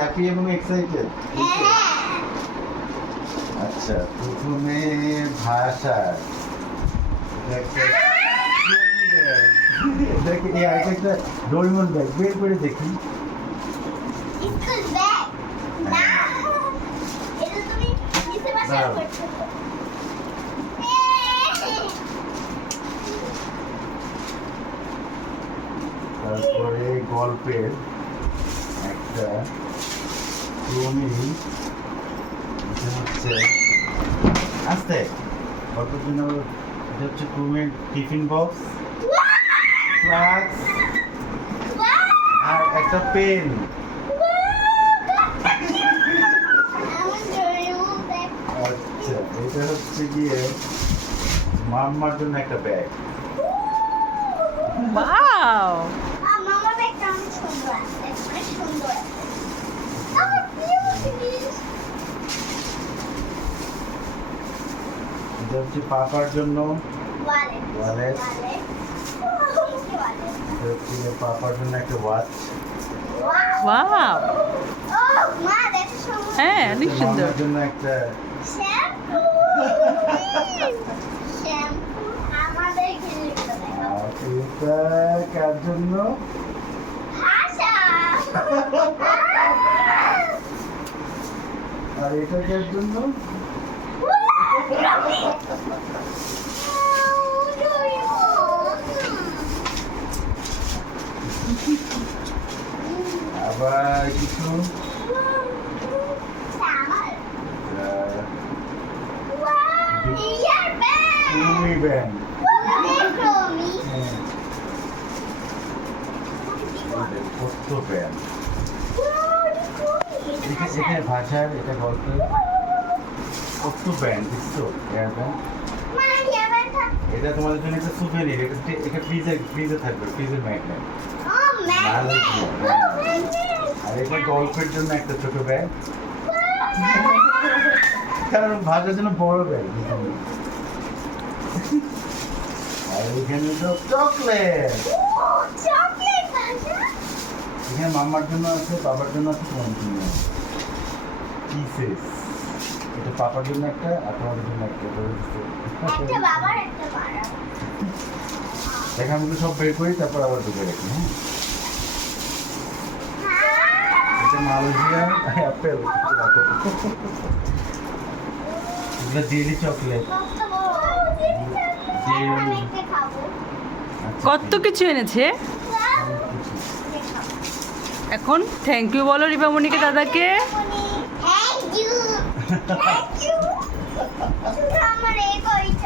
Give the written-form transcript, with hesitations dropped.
Happy এবং excited? আচ্ছা, প্রথমে ভাষা দেখি এই আরেকটা ডোরেমন ব্যাগ বের করে দেখি। তারপরে গল্পের একটা ক্রমিক, এটা হচ্ছে আস্তে গল্পের জন্য, এটা হচ্ছে ক্রমিক টিফিন বক্স, ফ্লাক্স আর একটা পেন। আচ্ছা, এটা হচ্ছে গিয়ে মাম্মার জন্য একটা ব্যাগ। ওয়াও, মামার ব্যাগটা অনেক সুন্দর আছে, অনেক সুন্দর আছে। আমার প্রিয় জিনিস। এটা হচ্ছে পাপার জন্য ওয়ালেট। ওয়ালেট। ওয়ালেট। এটা হচ্ছে গিয়ে পাপার জন্য একটা ওয়াচ। ওয়াও, ও মা দেখো সুন্দর। হ্যাঁ অনেক সুন্দর। মামার জন্য একটা শ্যাম্পু। শ্যাম্পু আমাদের ঘিরে দেখো। আর এটা কার জন্য? ভাষা। আর এটা কার জন্য? আবার কিছু ক্রমি ব্যান্ড। কত ব্যান্ড এখানে ভাষার, এটা গল্পের কত ব্যান্ড দেখছো? Air band. এটা তোমাদের জন্য একটা সুভেনির, এটা ফ্রিজে থাকবে, ফ্রিজের ম্যাগনেট। আর এটা গল্পের জন্য একটা ছোট ব্যাগ, কারণ ভাষার জন্য বড় ব্যাগ। আর এখানে তো চকলেট, এখানে মাম্মার জন্য আছে, বাবার জন্য আছে, তোমার জন্য কিসেস। এটা পাপার জন্য একটা আর তোমাদের জন্য একটা। দেখা আমি সব বের করি, তারপর আবার ঢুকে রাখি। হ্যাঁ, এটা মালয়েশিয়ার অ্যাপেল, এগুলো ডেইলি চকলেট। কত কিছু এনেছে। এখন থ্যাংক ইউ বলো রিবামণিকে, দাদাকে। Thank you.